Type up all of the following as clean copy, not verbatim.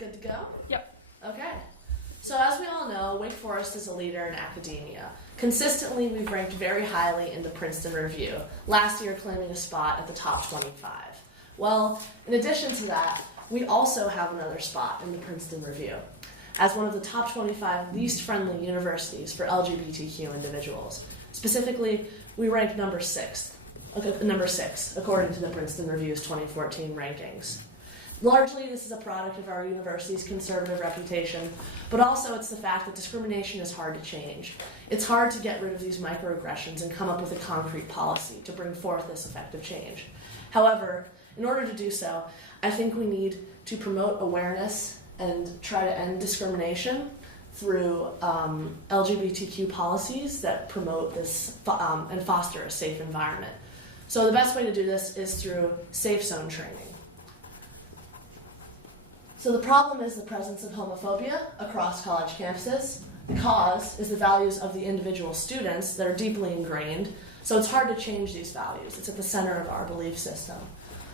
Good to go? Yep. Okay. So as we all know, Wake Forest is a leader in academia. Consistently, we've ranked very highly in the Princeton Review, last year claiming a spot at the top 25. Well, in addition to that, we also have another spot in the Princeton Review as one of the top 25 least friendly universities for LGBTQ individuals. Specifically, we rank number six, according to the Princeton Review's 2014 rankings. Largely, this is a product of our university's conservative reputation, but also it's the fact that discrimination is hard to change. It's hard to get rid of these microaggressions and come up with a concrete policy to bring forth this effective change. However, in order to do so, I think we need to promote awareness and try to end discrimination through LGBTQ policies that promote this and foster a safe environment. So the best way to do this is through safe zone training. So the problem is the presence of homophobia across college campuses. The cause is the values of the individual students that are deeply ingrained, so it's hard to change these values. It's at the center of our belief system.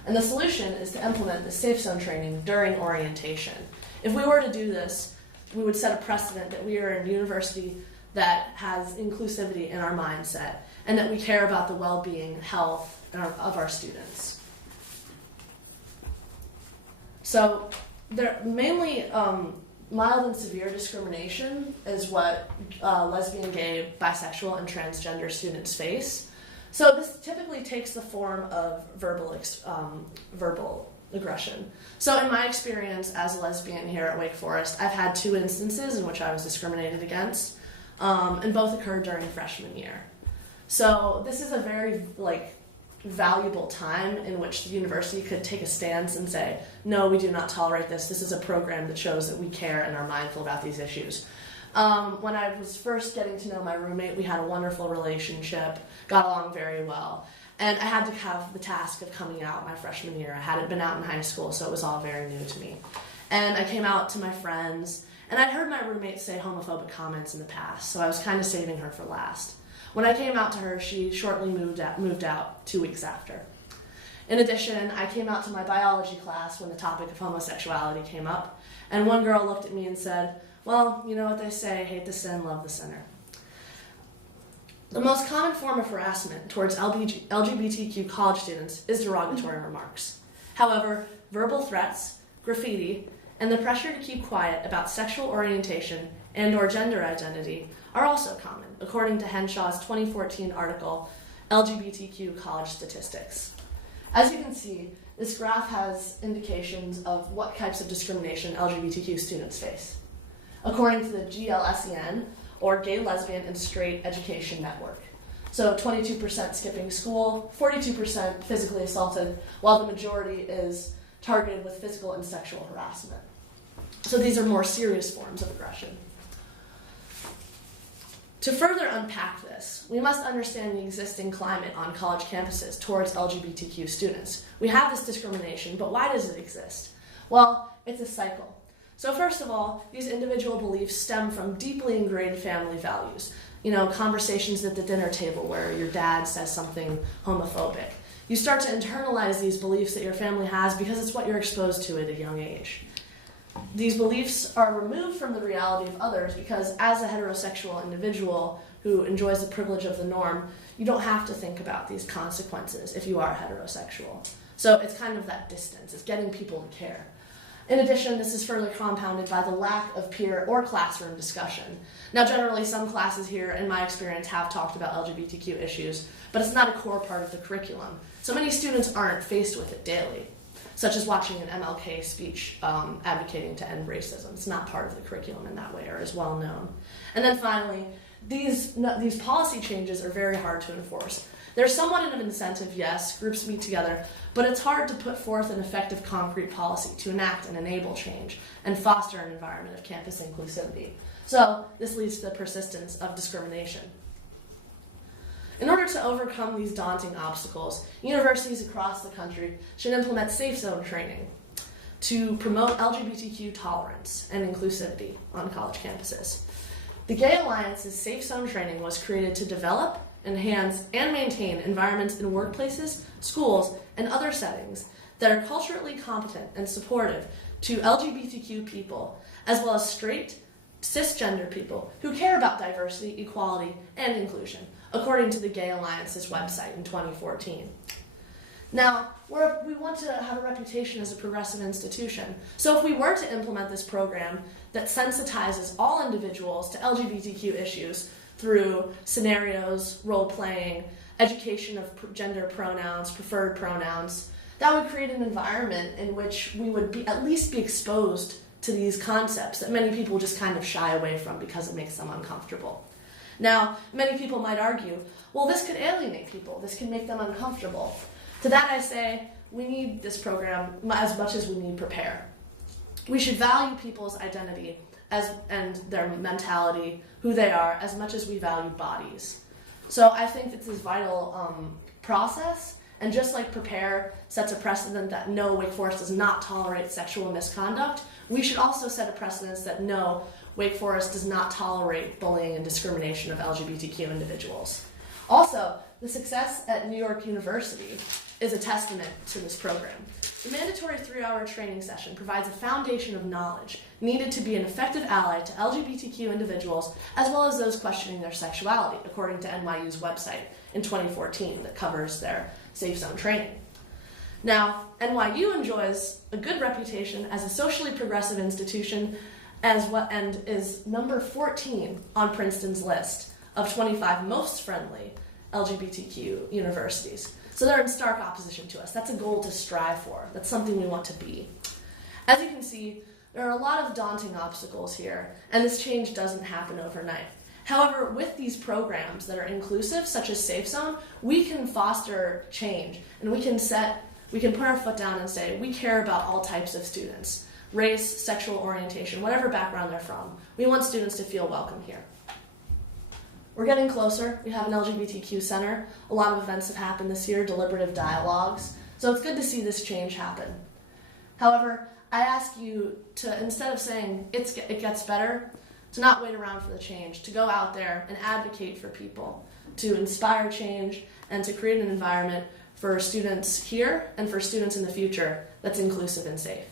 And the solution is to implement the safe zone training during orientation. If we were to do this, we would set a precedent that we are a university that has inclusivity in our mindset and that we care about the well-being, health of our students. So there mainly mild and severe discrimination is what lesbian, gay, bisexual, and transgender students face. So this typically takes the form of verbal aggression. So in my experience as a lesbian here at Wake Forest, I've had 2 instances in which I was discriminated against, and both occurred during freshman year. So this is a very valuable time in which the university could take a stance and say, no, we do not tolerate this. This is a program that shows that we care and are mindful about these issues. When I was first getting to know my roommate, we had a wonderful relationship, got along very well. And I had to have the task of coming out my freshman year. I hadn't been out in high school, so it was all very new to me. And I came out to my friends, and I'd heard my roommate say homophobic comments in the past, so I was kind of saving her for last. When I came out to her, she shortly moved out 2 weeks after. In addition, I came out to my biology class when the topic of homosexuality came up, and one girl looked at me and said, well, you know what they say, hate the sin, love the sinner. The most common form of harassment towards LGBTQ college students is derogatory remarks. However, verbal threats, graffiti, and the pressure to keep quiet about sexual orientation and/or gender identity are also common, according to Henshaw's 2014 article, LGBTQ College Statistics. As you can see, this graph has indications of what types of discrimination LGBTQ students face. According to the GLSEN, or Gay, Lesbian, and Straight Education Network. So 22% skipping school, 42% physically assaulted, while the majority is targeted with physical and sexual harassment. So these are more serious forms of aggression. To further unpack this, we must understand the existing climate on college campuses towards LGBTQ students. We have this discrimination, but why does it exist? Well, it's a cycle. So first of all, these individual beliefs stem from deeply ingrained family values. You know, conversations at the dinner table where your dad says something homophobic. You start to internalize these beliefs that your family has because it's what you're exposed to at a young age. These beliefs are removed from the reality of others because as a heterosexual individual who enjoys the privilege of the norm, you don't have to think about these consequences if you are heterosexual. So it's kind of that distance. It's getting people to care. In addition, this is further compounded by the lack of peer or classroom discussion. Now, generally, some classes here, in my experience, have talked about LGBTQ issues, but it's not a core part of the curriculum. So many students aren't faced with it daily, such as watching an MLK speech advocating to end racism. It's not part of the curriculum in that way or is well known. And then finally, these policy changes are very hard to enforce. There's somewhat of an incentive, yes, groups meet together, but it's hard to put forth an effective concrete policy to enact and enable change and foster an environment of campus inclusivity. So this leads to the persistence of discrimination. In order to overcome these daunting obstacles, universities across the country should implement safe zone training to promote LGBTQ tolerance and inclusivity on college campuses. The Gay Alliance's Safe Zone Training was created to develop, enhance, and maintain environments in workplaces, schools, and other settings that are culturally competent and supportive to LGBTQ people, as well as straight, cisgender people who care about diversity, equality, and inclusion, according to the Gay Alliance's website in 2014. Now, we want to have a reputation as a progressive institution, so if we were to implement this program that sensitizes all individuals to LGBTQ issues through scenarios, role-playing, education of gender pronouns, preferred pronouns, that would create an environment in which we would at least be exposed to these concepts that many people just kind of shy away from because it makes them uncomfortable. Now, many people might argue, well, this could alienate people, this can make them uncomfortable. To that I say, we need this program as much as we need Prepare. We should value people's identity and their mentality, who they are, as much as we value bodies. So I think it's this vital process, and just like Prepare sets a precedent that no, Wake Forest does not tolerate sexual misconduct, we should also set a precedent that no, Wake Forest does not tolerate bullying and discrimination of LGBTQ individuals. Also, the success at New York University is a testament to this program. The mandatory 3-hour training session provides a foundation of knowledge needed to be an effective ally to LGBTQ individuals as well as those questioning their sexuality, according to NYU's website in 2014 that covers their Safe Zone training. Now, NYU enjoys a good reputation as a socially progressive institution and is number 14 on Princeton's list of 25 most friendly LGBTQ universities. So they're in stark opposition to us. That's a goal to strive for. That's something we want to be. As you can see, there are a lot of daunting obstacles here, and this change doesn't happen overnight. However, with these programs that are inclusive, such as Safe Zone, we can foster change, and we can put our foot down and say, we care about all types of students, race, sexual orientation, whatever background they're from. We want students to feel welcome here. We're getting closer. We have an LGBTQ center. A lot of events have happened this year, deliberative dialogues. So it's good to see this change happen. However, I ask you to, instead of saying it gets better, to not wait around for the change, to go out there and advocate for people, to inspire change, and to create an environment for students here and for students in the future that's inclusive and safe.